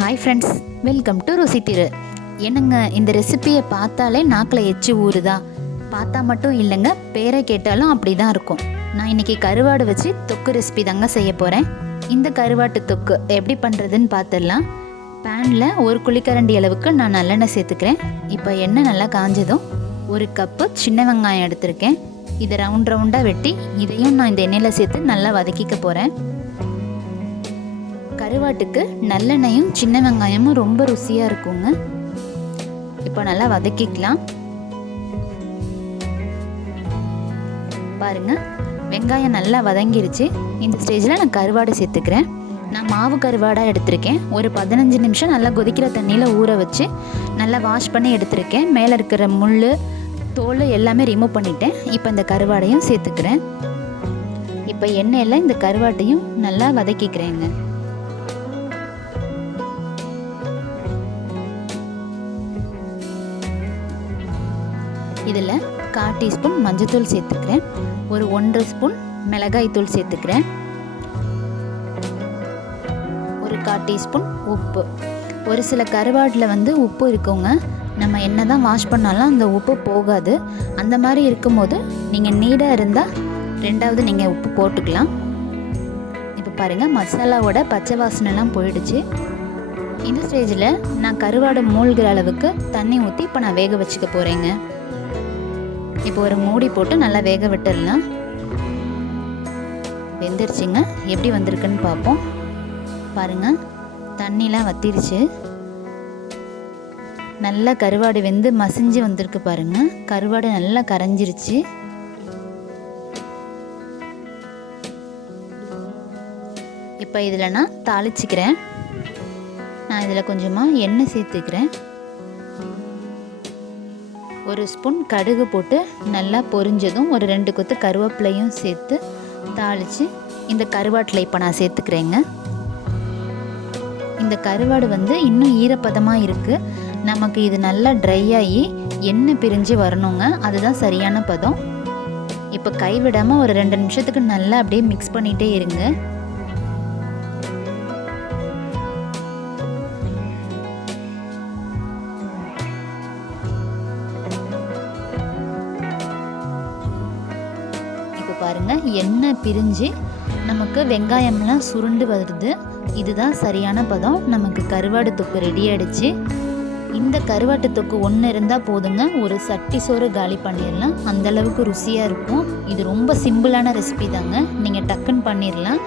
Hi friends, welcome to ருசி திரு. என்னங்க, இந்த ரெசிப்பியை பார்த்தாலே நாக்கில் எச்சி ஊறுதா? பார்த்தா மட்டும் இல்லைங்க, பேரை கேட்டாலும் அப்படி தான் இருக்கும். நான் இன்றைக்கி கருவாடு வச்சு தொக்கு ரெசிபி தாங்க செய்ய போகிறேன். இந்த கருவாட்டு தொக்கு எப்படி பண்ணுறதுன்னு பார்த்துடலாம். பேனில் ஒரு குழிக்கரண்டி அளவுக்கு நான் நல்லெண்ணெய் சேர்த்துக்கிறேன். இப்போ எண்ணெய் நல்லா காஞ்சதும் ஒரு கப்பு சின்ன வெங்காயம் எடுத்திருக்கேன். இதை ரவுண்டாக வெட்டி இதையும் நான் இந்த எண்ணெயில் சேர்த்து நல்லா வதக்கிக்க போகிறேன். கருவாட்டுக்கு நல்லெண்ணெயும் சின்ன வெங்காயமும் ரொம்ப ருசியாக இருக்குங்க. இப்போ நல்லா வதக்கிக்கலாம். பாருங்க, வெங்காயம் நல்லா வதங்கிருச்சு. இந்த ஸ்டேஜில் நான் கருவாடை சேர்த்துக்கிறேன். நான் மாவு கருவாடாக எடுத்திருக்கேன். ஒரு 15 நிமிஷம் நல்லா கொதிக்கிற தண்ணியில் ஊற வச்சு நல்லா வாஷ் பண்ணி எடுத்திருக்கேன். மேலே இருக்கிற முள், தோல் எல்லாமே ரிமூவ் பண்ணிட்டேன். இப்போ இந்த கருவாடையும் சேர்த்துக்கிறேன். இப்போ எண்ணெயில் இந்த கருவாட்டையும் நல்லா வதக்கிக்கிறேங்க. இதில் 1/4 டீஸ்பூன் மஞ்சத்தூள் சேர்த்துக்கிறேன். ஒரு 1.5 ஸ்பூன் மிளகாய் தூள் சேர்த்துக்கிறேன். ஒரு 1/4 டீஸ்பூன் உப்பு. ஒரு சில கருவாட்டில் உப்பு இருக்குங்க. நம்ம என்ன தான் வாஷ் பண்ணாலும் அந்த உப்பு போகாது. அந்த மாதிரி இருக்கும்போது நீங்கள் நீடாக இருந்தால் 2வது நீங்கள் உப்பு போட்டுக்கலாம். இப்போ பாருங்கள், மசாலாவோட பச்சை வாசனைலாம் போயிடுச்சு. இந்த ஸ்டேஜில் நான் கருவாடை மூழ்கிற அளவுக்கு தண்ணி ஊற்றி இப்போ நான் வேக வச்சுக்க போகிறேங்க. இப்போ ஒரு மூடி போட்டு நல்லா வேக விட்டுடலாம். வெந்துருச்சுங்க. எப்படி வந்திருக்குன்னு பார்ப்போம். பாருங்கள், தண்ணிலாம் வத்திருச்சு. நல்லா கருவாடு வெந்து மசிஞ்சு வந்திருக்கு. பாருங்கள், கருவாடு நல்லா கரைஞ்சிருச்சு. இப்போ இதில் நான் தாளிச்சிக்கிறேன். நான் இதில் கொஞ்சமாக எண்ணெய் சேர்த்துக்கிறேன். 1 ஸ்பூன் கடுகு போட்டு நல்லா பொரிஞ்சதும் ஒரு 2 கொத்து கருவேப்பிலையும் சேர்த்து தாளித்து இந்த கருவாட்டில் இப்போ நான் சேர்த்துக்கிறேங்க. இந்த கருவாடு இன்னும் ஈரப்பதமாக இருக்குது. நமக்கு இது நல்லா ட்ரை ஆகி எண்ணெய் பிரிஞ்சு வரணுங்க. அதுதான் சரியான பதம். இப்போ கைவிடாமல் ஒரு 2 நிமிஷத்துக்கு நல்லா அப்படியே மிக்ஸ் பண்ணிகிட்டே இருங்க. பாருங்க, எண்ணெய் பிரிஞ்சு நமக்கு வெங்காயம்லாம் சுருண்டு வருது. இதுதான் சரியான பதம். நமக்கு கருவாடு தொக்கு ரெடி ஆகிடுச்சு. இந்த கருவாட்டு தொக்கு ஒன்று இருந்தால் போதுங்க, ஒரு சட்டி சோறு காலி பண்ணிடலாம். அந்தளவுக்கு ருசியாக இருக்கும். இது ரொம்ப சிம்பிளான ரெசிபி தாங்க. நீங்கள் டக்குன்னு பண்ணிடலாம்.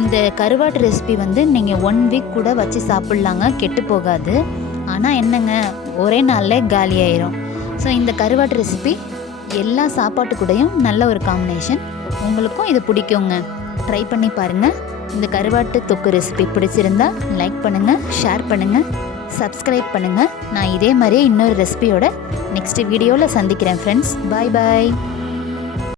இந்த கருவாட்டு ரெசிபி நீங்கள் 1 வீக் கூட வச்சு சாப்பிட்லாங்க, கெட்டு போகாது. ஆனால் என்னங்க, ஒரே நாளில் காலி ஆயிரும். ஸோ இந்த கருவாட்டு ரெசிபி எல்லா சாப்பாட்டு கூடயும் நல்ல ஒரு காம்பினேஷன். உங்களுக்கும் இது பிடிக்குங்க. ட்ரை பண்ணி பாருங்கள். இந்த கருவாட்டு தொக்கு ரெசிபி பிடிச்சிருந்தா லைக் பண்ணுங்கள், ஷேர் பண்ணுங்கள், சப்ஸ்கிரைப் பண்ணுங்கள். நான் இதே மாதிரியே இன்னொரு ரெசிபியோட நெக்ஸ்ட் வீடியோவில் சந்திக்கிறேன் ஃப்ரெண்ட்ஸ். பாய் பாய்.